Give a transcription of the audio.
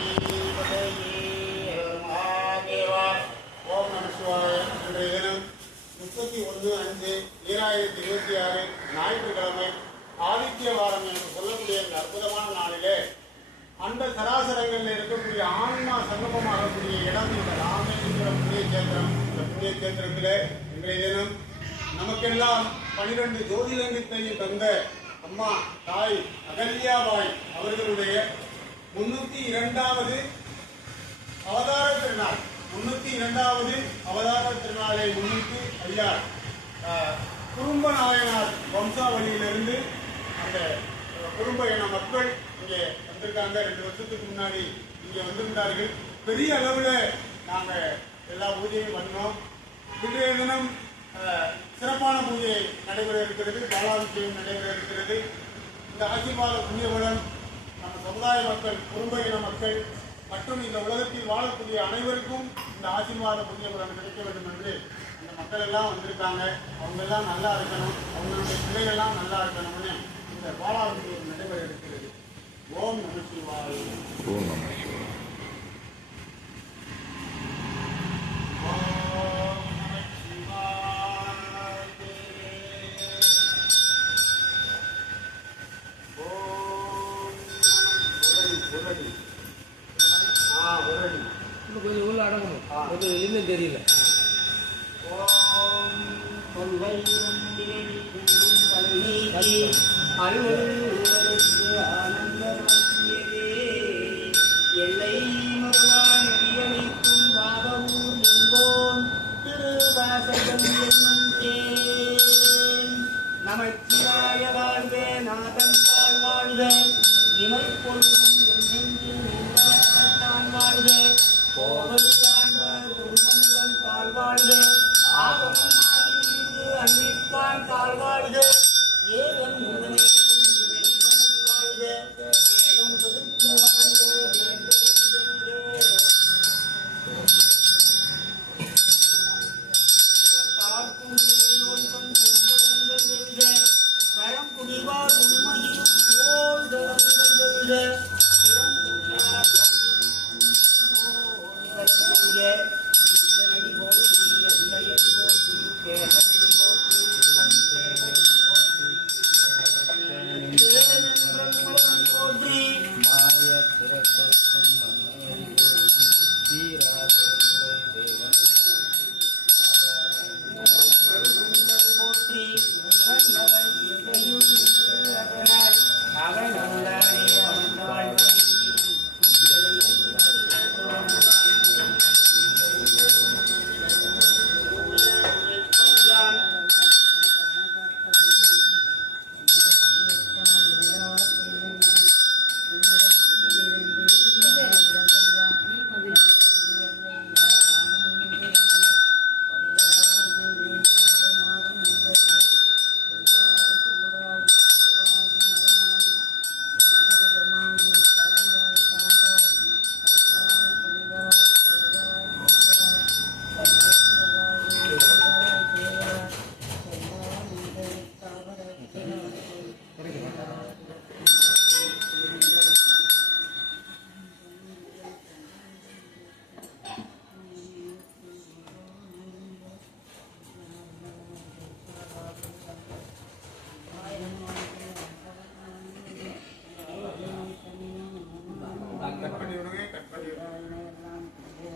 31/5/2026 ஞாயிற்றுக்கிழமை ஆதித்ய வாரம் என்று சொல்லக்கூடிய இந்த அற்புதமான நாளிலே அந்த சராசரங்களில் இருக்கக்கூடிய ஆன்மா சங்கமமாகக்கூடிய இடம் இந்த ராமேஸ்வரம் புண்ணிய கேந்திரம். இந்த புண்ணிய கேந்திரத்திலே இன்றைய தினம் நமக்கெல்லாம் 12 ஜோதிலிங்கத்தையும் தந்த அம்மா தாய் அகல்யாபாய் அவர்களுடைய 302வது அவதார திருநாள். 302வது அவதார திருநாளை முன்னிட்டு ஐயா குடும்ப நாயனார் வம்சாவளியிலிருந்து அந்த குடும்ப இன மக்கள் இங்கே வந்திருக்காங்க. 2 வருஷத்துக்கு முன்னாடி இங்கே வந்திருந்தார்கள். பெரிய அளவில் நாங்கள் எல்லா பூஜையும் பண்ணோம். இன்றைய தினம் சிறப்பான பூஜை நடைபெற இருக்கிறது. பாலாபிஷேகம் நடைபெற இருக்கிறது. இந்த ஆசீர்வாத புண்ணியபலன் நம்ம சமுதாய மக்கள், குடும்ப இன மக்கள் மற்றும் இந்த உலகத்தில் வாழக்கூடிய அனைவருக்கும் இந்த ஆசீர்வாத புண்ணியபலன் கிடைக்க வேண்டும் என்று இந்த மக்கள் எல்லாம் வந்திருக்காங்க. அவங்க எல்லாம் நல்லா இருக்கணும், அவங்களுடைய பிள்ளைகள்லாம் நல்லா இருக்கணும்னு இந்த பாலாபிஷேகம் நடைபெற இருக்கிறது. ஓம் நம சிவாய. ஓம் நம சிவாய. கொஞ்சம் உள்ள அடங்கணும், கொஞ்சம் இன்னும் தெரியல. எல்லை மறுவான் அடியளிக்கும் பாதவூர் எங்கோன் திருவாசகம் என்னும் தேன். நமச்சிவாய வாழ்வே நாதன் தாழ் வாழ்க, இமை பொழுதும் எங்கெங்கும் நின்றான் வாழ்க, கோவலி ஆண்ட குருமந்தன் தாழ் வாழ்க, ஆகமம் ஆகியிருந்து அன்னிப்பான் தாழ் வாழ்க, ஏகன் முதலே வாழ்க, ஏகம் கொடுத்து வாழ்க, கரம் குடிவார் உண்மையும் போல் ஈசனடி போற்றி, எல்லையடி போற்றி, கேசனடி போற்றி, போற்றி மாய திறக்கும் மன்னரை தீரா